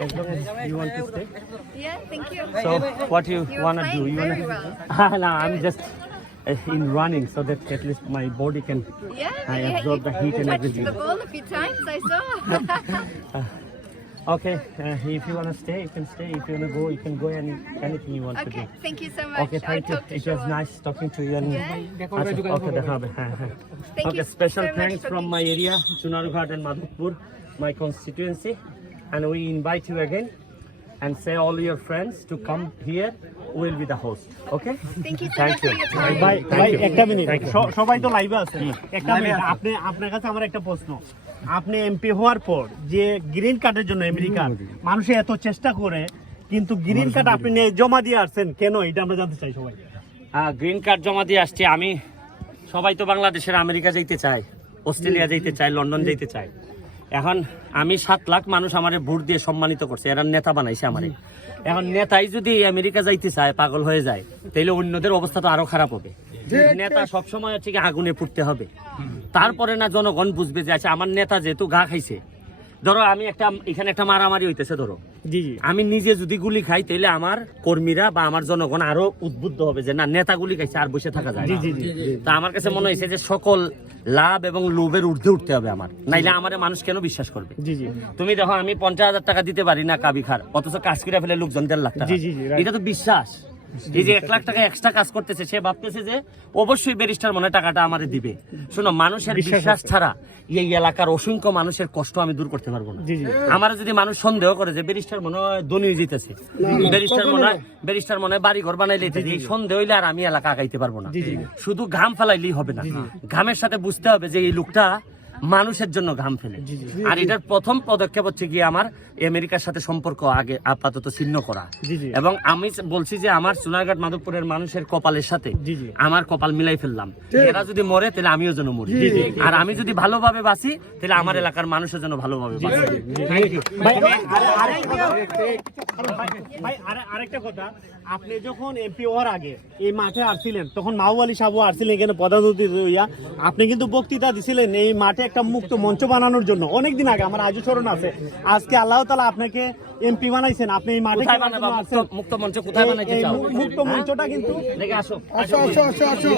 As long as you want to stay. Yeah, thank you. So what you, you want to do? You want to? Well. no, I'm just uh, in running so that at least my body can yeah, I absorb the heat and everything. the ball a few times, I saw. Uh, okay, uh, if you want to stay, you can stay. If you want to go, you can go any, anything you want okay, to do. Okay, thank you so much. Okay, thank I you. It was nice talking to you. And yeah. Okay, thank okay, you special so thanks from my area, Chunarughat and Madhupur, my constituency. And we invite you again and say all your friends to come here. We'll be the host. Okay? Thank you so Thank much for you. your Thank time. you. ভাই Thank ভাই you. একটা minute সবাই তো লাইভে আছে একটা minute আপনি আপনার কাছে আমার একটা প্রশ্ন আপনি এমপি হওয়ার পর যে গ্রিন কার্ডের জন্য আমেরিকান মানুষে এত চেষ্টা করে কিন্তু গ্রিন কার্ড আপনি জমা দিয়ে আসছেন কেন এটা আমরা জানতে চাই সবাই গ্রিন কার্ড জমা দিয়ে আসছি আমি সবাই তো বাংলাদেশের আমেরিকা যেতে চায় অস্ট্রেলিয়া যেতে চায় লন্ডন যেতে চায় এখন আমি সাত লাখ মানুষ আমারে ভোট দিয়ে সম্মানিত করছে এরা নেতা বানাইছে আমারে। এখন নেতাই যদি আমেরিকা যাইতে চায় পাগল হয়ে যায় তাহলে অন্যদের অবস্থা তো আরও খারাপ হবে। নেতা সবসময় হচ্ছে আগুনে পুড়তে হবে। তারপরে না জনগণ বুঝবে যে আচ্ছা আমার নেতা যেহেতু গা খাইছে ধরো আমি একটা এখানে একটা মারামারি হইতেছে ধরো। জি জি। আমি নিজে যদি গুলি খাই তাহলে আমার কর্মীরা বা আমার জনগণ আরও উদ্বুদ্ধ হবে যে না নেতা গুলি খাইছে আর বসে থাকা যায় তা আমার কাছে মনে হয়েছে যে সকল লাভ এবং লোভের ঊর্ধ্বে উঠতে হবে আমার। নাইলে আমার মানুষ কেন বিশ্বাস করবে? তুমি দেখো আমি পঞ্চাশ হাজার টাকা দিতে পারি না কাবি খার অথচ কাজ করে ফেলে লোকজন দেড় লাখ টাকা. এটা তো বিশ্বাস। এই যে এক লাখ টাকা এক্সট্রা কাজ করতেছে সে ভাবতেছে যে অবশ্যই ব্যারিস্টার মনে টাকাটা আমারে দিবে। শোনো মানুষের বিশ্বাস ছাড়া এই এলাকার অসংখ্য মানুষের কষ্ট আমি দূর করতে পারব না। আমার যদি মানুষ সন্দেহ করে যে ব্যারিস্টার মনে হয় ধনী হয়ে যেতেছে ব্যারিস্টার মনে হয় ব্যারিস্টার মনে হয় বাড়ি ঘর বানাইলে এই সন্দেহ হইলে আর আমি এলাকা আগাইতে পারব না। শুধু ঘাম ফেলাইলেই হবে না। ঘামের সাথে বুঝতে হবে যে এই লোকটা মানুষের জন্য ঘাম ফেলে। আর এটার প্রথম পদক্ষেপ হচ্ছে গিয়ে আমার আমেরিকার সাথে সম্পর্ক আগে আপাতত ছিন্ন করা। এবং আমি বলছি যে আমার সোনারঘাট মাধবপুরের মানুষের কপালের সাথে। আমার কপাল মিলাই ফেললাম। এরা যদি মরে তাহলে আমিও যেন মরি। আর আমি যদি ভালোভাবে বাঁচি তাহলে আমার এলাকার মানুষের জন্য ভালোভাবে বাঁচি। ভাই আরে- আরেকটা- কথা। আপনি যখন এমপি হওয়ার আগে এই মাঠে আসছিলেন তখন মাহু আলী সাহু আসছিলেন এখানে প্রধান আপনি কিন্তু বক্তৃতা দিছিলেন এই মাঠে একটা মুক্ত মঞ্চ বানানোর জন্য। অনেকদিন আগে আমার আজও স্মরণ আছে। আজকে আল্লাহ তালা আপনাকে এমপি বানাইছেন। আপনি এই মাঠে মুক্ত মঞ্চ কোথায় বানাইতে চাও? মুক্ত মঞ্চটা কিন্তু দেখে আসো। আসো আসো আসো আসো।